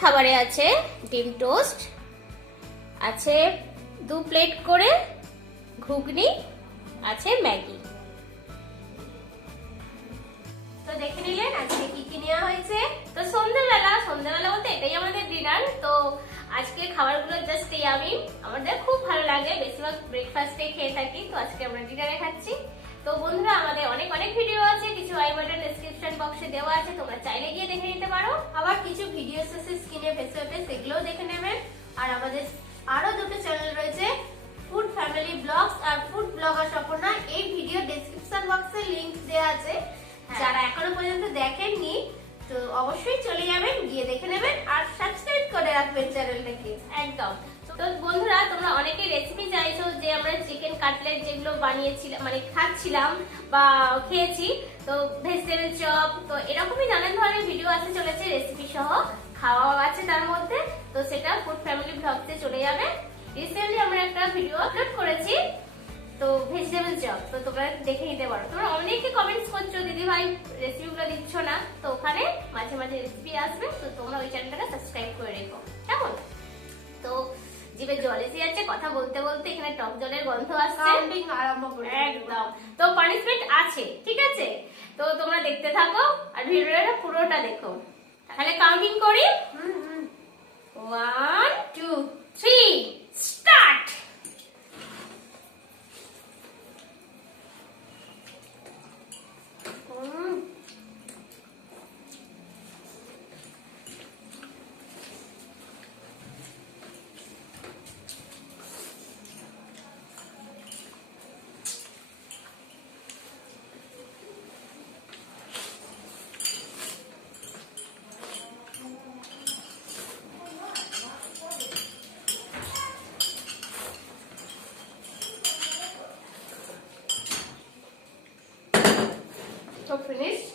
খাবারে আছে ডিম টোস্ট, আছে 2 প্লেট করে ঘুগনি, আছে ম্যাগি। তো দেখে নিলেন আজকে কি কি নেওয়া হয়েছে। তো সন্ধ্যাবেলা বলতে এটাই আমাদের ডিনার। তো আজকে খাবারগুলো জাস্ট ইয়ামি, আমাদের খুব ভালো লাগে, বেশিরভাগ ব্রেকফাস্টে খেয়ে থাকি, তো আজকে আমরা ডিনারে খাচ্ছি। তো বন্ধুরা আমাদের অনেক অনেক ভিডিও আছে, কিছু আই বাটন ডেসক্রিপশন বক্সে দেওয়া আছে, তোমরা চাইলে গিয়ে দেখে নিতে পারো। আবার কিছু ভিডিও আছে স্ক্রিনে ভেসে ওঠে, সেগুলোও দেখে নেবেন। আর আমাদের আরো দুটো চ্যানেল রয়েছে, ফুড ফ্যামিলি ব্লগস আর ফুড ব্লগার অপর্ণা। এই ভিডিও ডেসক্রিপশন বক্সে লিংক দেওয়া আছে, যারা এখনো পর্যন্ত দেখেননি তো অবশ্যই চলে যাবেন, গিয়ে দেখে নেবেন আর সাবস্ক্রাইব করে রাখবেন চ্যানেলটাকে একদম। তো বন্ধুরা তোমরা অনেকে রেসিপি চাইছো যে আমরা চিকেন কাটলেট যেগুলো বানিয়েছিলাম মানে খাচ্ছিলাম বা খেয়েছি, তো ভেজিটেবল চপ, তো এরকমই নানান ধরনের ভিডিও আসতে চলেছে রেসিপি সহ, খাওয়াও আছে তার মধ্যে। তো সেটা ফুড ফ্যামিলি ব্লগতে চলে যাবে। রিসেন্টলি আমরা একটা ভিডিও আপলোড করেছি, তো ভেজিটেবল চপ, তো তোমরা দেখে নিতে পারো। তোমরা অনেকে কমেন্টস করছো দিদি ভাই রেসিপিগুলো দিচ্ছ না, তো ওখানে মাঝে মাঝে রেসিপি আসবে, তো তোমরা ওই চ্যানেলটাকে সাবস্ক্রাইব করে রেখো কেমন। তো জিভে জল এসে যাচ্ছে কথা বলতে বলতে, এখানে টক জলের গন্ধ আসছে একদম। তো পানিশমেন্ট আছে, ঠিক আছে, তো তোমরা দেখতে থাকো আর ভিডিওটা পুরোটা দেখো। তাহলে কাউন্টিং করি, 1 2 3 স্টার্ট। So finished.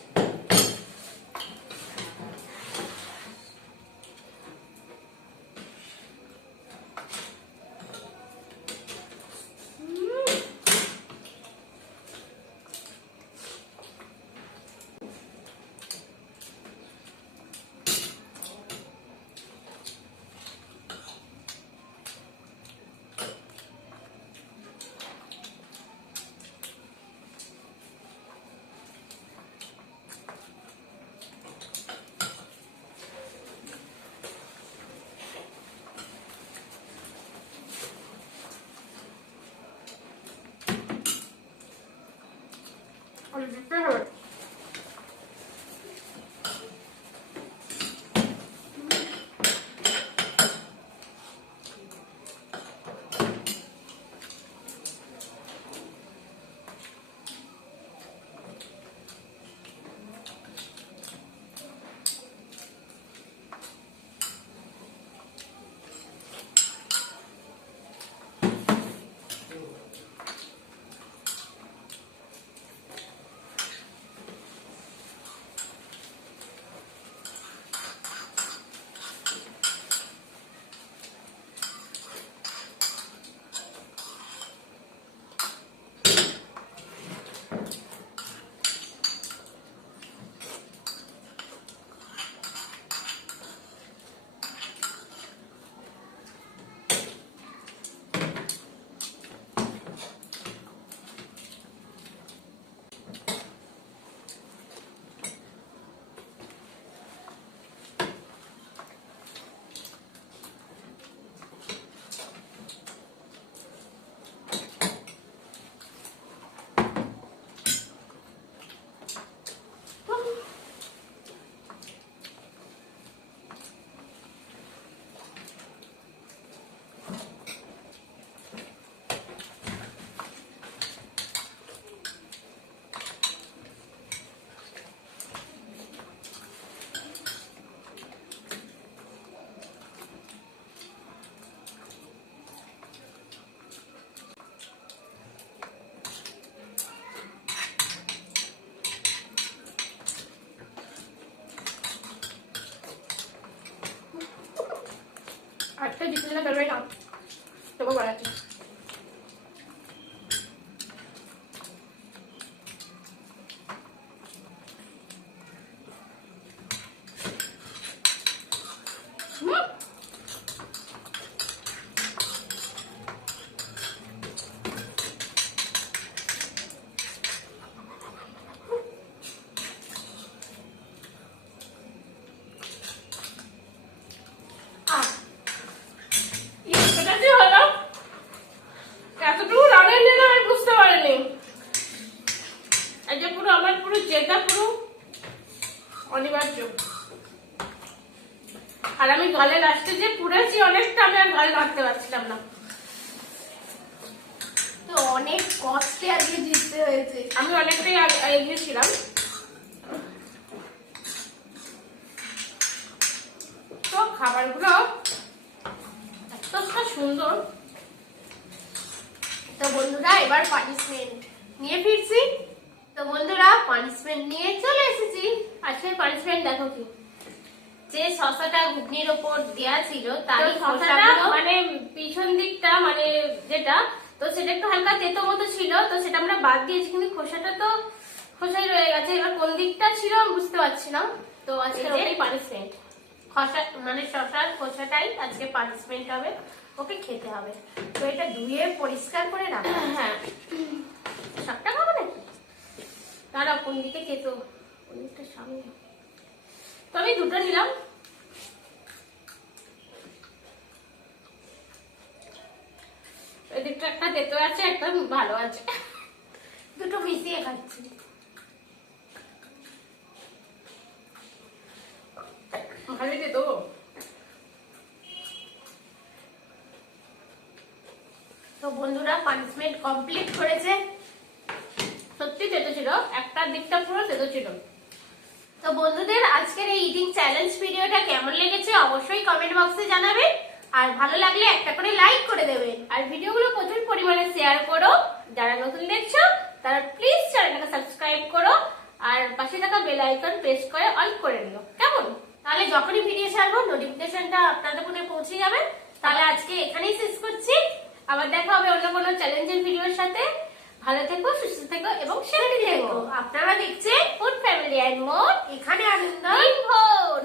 একটা জিতলে না বেরোয় না, তবু বাড়াচ্ছি। আর আমি গালে লাস্টে যে পুড়েছি অনেকটা, আমি আর গালে রাখতে পারছিলাম না। তো অনেক কষ্টে আজকে জিততে হয়েছে। আমি অনেকটাই এগিয়েছিলাম। তো খাবারগুলো এতটা সুন্দর। তো বন্ধুরা এবার পানিশমেন্ট নিয়ে ফিরছি। তো বন্ধুরা পানিশমেন্ট নিয়ে চলে এসেছি। আজকে পানিশমেন্ট দেখো কি, যে শসাটা ঘুগনির ওপর দেয়া ছিল তার তারই খোসাটা মানে পিছন দিকটা মানে যেটা, তো সেটা একটু হালকা তেতো মতো ছিল, তো সেটা আমরা বাদ দিয়েছি, কিন্তু খোসাটা তো খোসাই রয়ে গেছে। এবার কোন দিকটা ছিল আমি বুঝতে পারছি না। তো আজকে ওটাই পানিশমেন্ট, খসা মানে শসার খোসাটাই আজকে পানিশমেন্ট হবে, ওকে খেতে হবে। তো এটা ধুয়ে পরিষ্কার করে রাখা। হ্যাঁ, সবটা খাবো নাকি? তারা কোন দিকে খেতো, কোন দিকটা সামনে। তো আমি দুটো নিলাম। এদিকটা একটা তেতো আছে, একটা ভালো আছে, দুটো মিশিয়ে খাচ্ছি। ভালোই তেতো। তো বন্ধুরা পানিশমেন্ট কমপ্লিট করেছে। সত্যি তেতো ছিল, একটা দিকটা পুরো তেতো ছিল। তো বন্ধুদের আজকের এই ইটিং চ্যালেঞ্জ ভিডিওটা কেমন লেগেছে অবশ্যই কমেন্ট বক্সে জানাবেন, আর ভালো লাগলে একটা করে লাইক করে দেবেন, আর ভিডিওগুলো প্রচুর পরিমাণে শেয়ার করো। যারা নতুন দেখছো তারা প্লিজ চ্যানেলটাকে সাবস্ক্রাইব করো, আর পাশে থাকা বেল আইকন প্রেস করে অল করে নিও, কেমন? তাহলে যখনই ভিডিও ছাড়বো নোটিফিকেশনটা আপনাদের ফোনে পৌঁছে যাবে। তাহলে আজকে এখানেই শেষ করছি। আবার দেখা হবে অন্য কোনো চ্যালেঞ্জের ভিডিওর সাথে। ভালো থেকো, সুস্থ থেকো এবং শান্তি থেকো। আপনারা দেখছেন ফুড ফ্যামিলি এন্ড মোর, এখানে আনন্দ দিনভর।